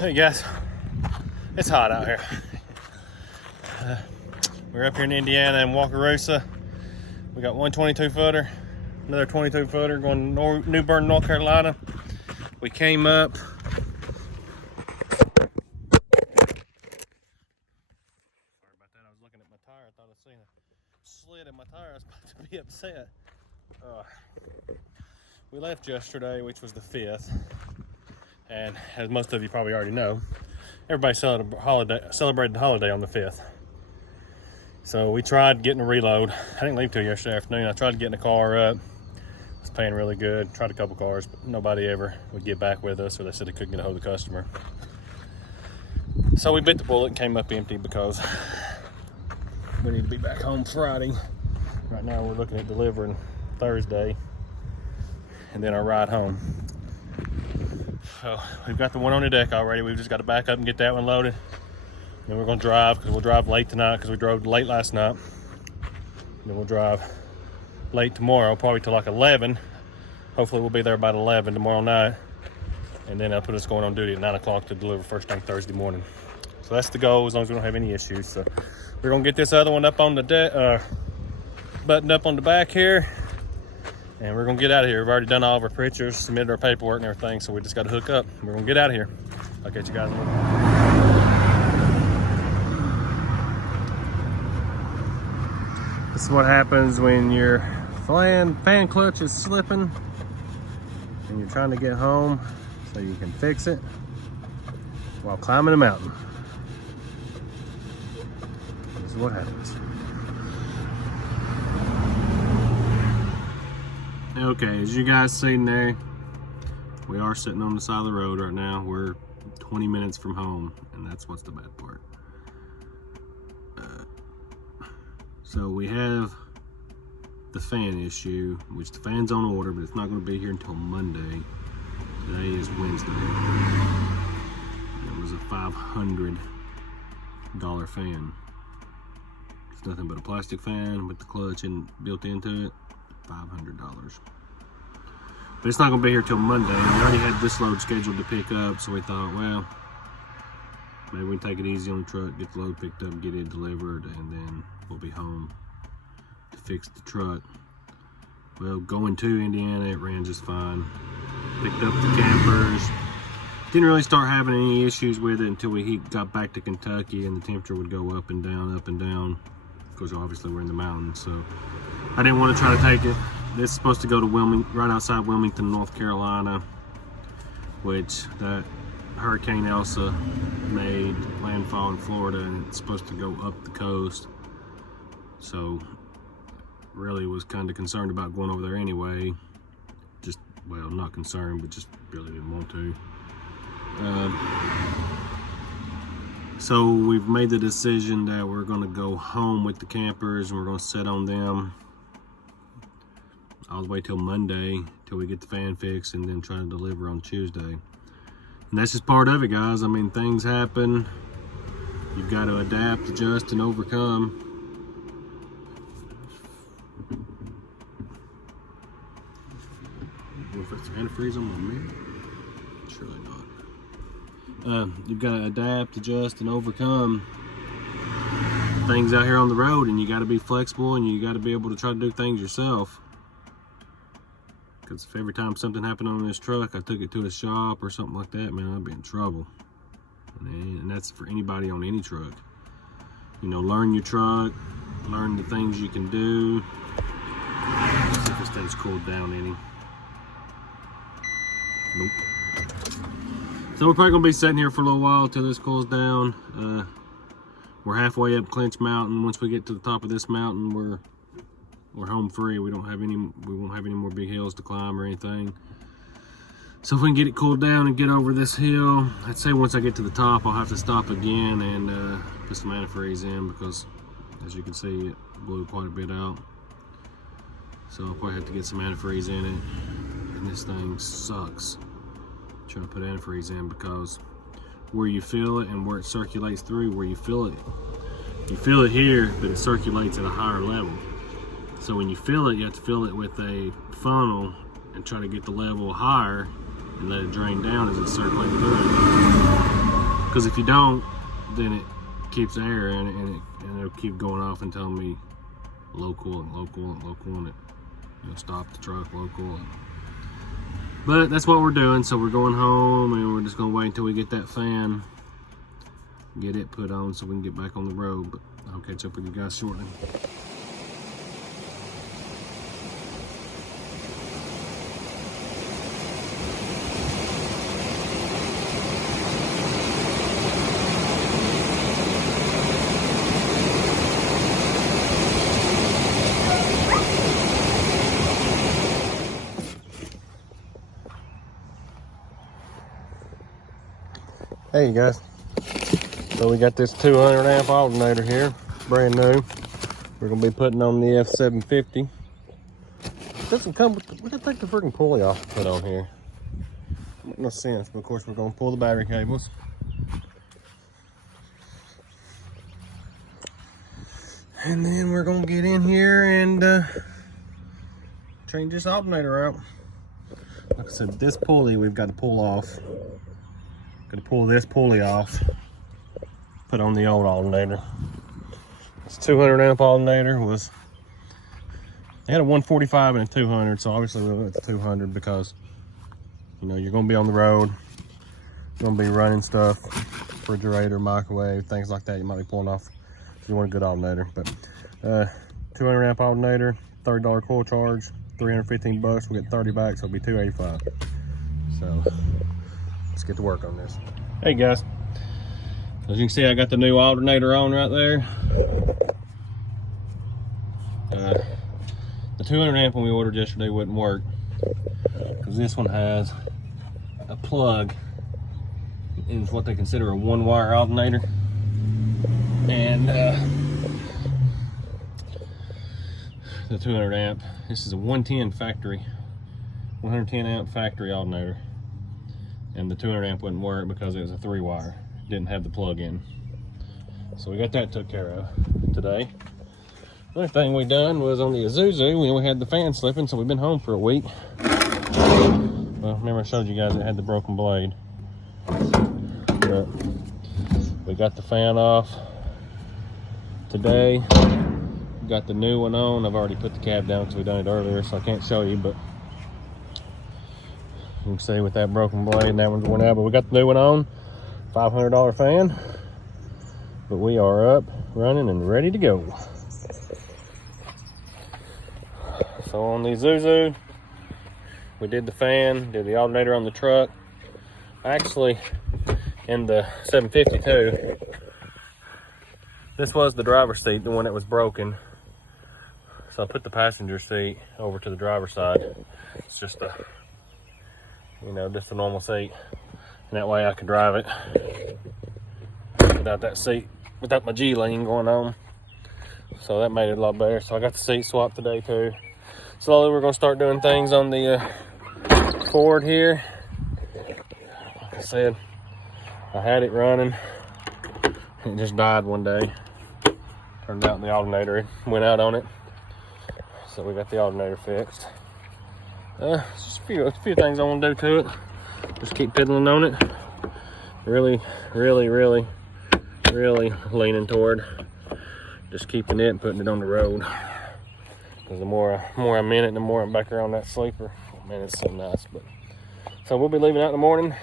Hey guys, it's hot out here. We're up here in Indiana in Wakarusa. We got one 22 footer, another 22 footer going to New Bern, North Carolina. We came up. Sorry about that, I was looking at my tire. I thought I seen a slit in my tire. I was about to be upset. We left yesterday, which was the 5th. And as most of you probably already know, everybody celebrated the holiday on the 5th. So we tried getting a reload. I didn't leave till yesterday afternoon. I tried getting the car up. It was paying really good. Tried a couple cars, but nobody ever would get back with us, or they said they couldn't get a hold of the customer. So we bit the bullet and came up empty because we need to be back home Friday. Right now we're looking at delivering Thursday and then our ride home. So we've got the one on the deck already. We've just got to back up and get that one loaded. Then we're going to drive, because we'll drive late tonight because we drove late last night. Then we'll drive late tomorrow, probably till like 11. Hopefully we'll be there about 11 tomorrow night. And then I'll put us going on duty at 9 o'clock to deliver first thing Thursday morning. So that's the goal, as long as we don't have any issues. So we're going to get this other one up on the deck, buttoned up on the back here. And we're gonna get out of here. We've already done all of our pictures, submitted our paperwork and everything, so we just gotta hook up. We're gonna get out of here. I'll catch you guys in a little. This is what happens when your fan clutch is slipping and you're trying to get home so you can fix it while climbing a mountain. This is what happens. Okay, as you guys seen there, we are sitting on the side of the road right now. We're 20 minutes from home, and that's what's the bad part. So we have the fan issue, which the fan's on order, but it's not going to be here until Monday. Today is Wednesday. It was a $500 fan. It's nothing but a plastic fan with the clutch built into it. $500. But it's not going to be here till Monday. We already had this load scheduled to pick up, so we thought, well, maybe we can take it easy on the truck, get the load picked up, get it delivered, and then we'll be home to fix the truck. Well, going to Indiana, it ran just fine. Picked up the campers. Didn't really start having any issues with it until we got back to Kentucky, and the temperature would go up and down, up and down. Of course, obviously we're in the mountains, so I didn't want to try to take it. This is supposed to go to Wilmington, right outside Wilmington, North Carolina, which that Hurricane Elsa made landfall in Florida, and it's supposed to go up the coast. So really was kind of concerned about going over there anyway. Just, well, not concerned, but just really didn't want to. So we've made the decision that we're going to go home with the campers and we're going to sit on them all the way till Monday, till we get the fan fixed, and then try to deliver on Tuesday. And that's just part of it, guys. I mean, things happen. You've got to adapt, adjust, and overcome. What if it's antifreeze on my mirror? Surely not. You've got to adapt, adjust, and overcome things out here on the road, and you got to be flexible, and you got to be able to try to do things yourself. Because if every time something happened on this truck, I took it to a shop or something like that, man, I'd be in trouble. And that's for anybody on any truck. You know, learn your truck, learn the things you can do. Let's see if this thing's cooled down any. Nope. So we're probably gonna be sitting here for a little while till this cools down. We're halfway up Clinch Mountain. Once we get to the top of this mountain, we're home free. We won't have any more big hills to climb or anything. So if we can get it cooled down and get over this hill, I'd say once I get to the top, I'll have to stop again and put some antifreeze in, because as you can see, it blew quite a bit out. So I'll probably have to get some antifreeze in it. And this thing sucks trying to put antifreeze in, because where you feel it and where it circulates through, where you feel it here, but it circulates at a higher level. So when you fill it, you have to fill it with a funnel and try to get the level higher and let it drain down as it circulates through. Because if you don't, then it keeps air in it, and it'll keep going off and telling me local and local and local, and you'll stop the truck local. But that's what we're doing. So we're going home, and we're just gonna wait until we get that fan, get it put on, so we can get back on the road. But I'll catch up with you guys shortly. Hey you guys, so we got this 200 amp alternator here, brand new. We're gonna be putting on the F750. Doesn't come with, we gotta take the freaking pulley off to put on here. Makes no sense, but of course we're gonna pull the battery cables. And then we're gonna get in here and change this alternator out. Like I said, this pulley we've got to pull off. Gonna pull this pulley off, put on the old alternator. This 200 amp alternator they had a 145 and a 200, so obviously we went to 200 because, you know, you're gonna be on the road, you're gonna be running stuff, refrigerator, microwave, things like that. You might be pulling off if you want a good alternator. But 200 amp alternator, $30 coil charge, 315 bucks. We'll get 30 back, so it'll be 285. So let's get to work on this. Hey guys, as you can see, I got the new alternator on right there. The 200 amp one we ordered yesterday wouldn't work because this one has a plug. It's what they consider a one-wire alternator, and the 200 amp, this is a 110 factory, 110 amp factory alternator. And the 200 amp wouldn't work because it was a 3-wire, didn't have the plug in. So we got that took care of today. Another thing we done was on the Isuzu, we had the fan slipping, so we've been home for a week. Well, remember I showed you guys it had the broken blade. But we got the fan off today. We got the new one on. I've already put the cab down because we done it earlier, so I can't show you, but you can see with that broken blade, and that one's worn out, but we got the new one on. $500 fan, but we are up, running, and ready to go. So on the Isuzu, we did the fan, did the alternator on the truck. Actually, in the 752, this was the driver's seat, the one that was broken. So I put the passenger seat over to the driver's side. It's just a, you know, just a normal seat, and that way I could drive it without that seat, without my G-lane going on. So that made it a lot better. So I got the seat swapped today too. Slowly we're gonna start doing things on the Ford here. Like I said, I had it running, it just died one day. Turned out the alternator went out on it, so we got the alternator fixed. Just a few things I want to do to it. Just keep piddling on it. Really leaning toward just keeping it and putting it on the road. Because the more I'm in it, the more I'm back around that sleeper. Oh, man, it's so nice. But so we'll be leaving out in the morning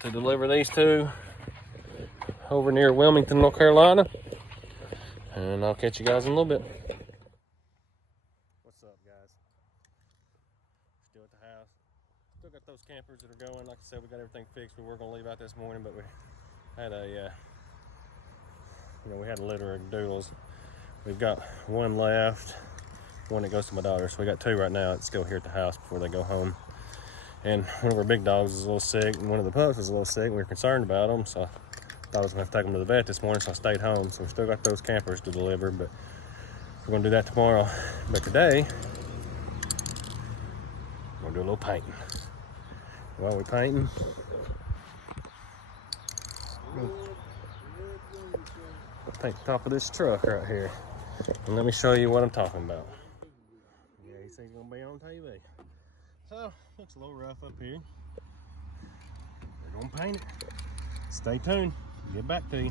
to deliver these two over near Wilmington, North Carolina. And I'll catch you guys in a little bit. What's up, guys? Still at the house. Still got those campers that are going. Like I said, we got everything fixed. We were gonna leave out this morning, but we had a, we had a litter of doodles. We've got one left, one that goes to my daughter. So we got two right now that still here at the house before they go home. And one of our big dogs is a little sick, and one of the pups is a little sick. We were concerned about them, so I thought I was gonna have to take them to the vet this morning, so I stayed home. So we still got those campers to deliver, but we're gonna do that tomorrow. But today, we're gonna do a little painting. While we're painting, I'll paint the top of this truck right here. And let me show you what I'm talking about. Yeah, he said he's gonna be on TV. So, looks a little rough up here. We're gonna paint it. Stay tuned. Get back to you.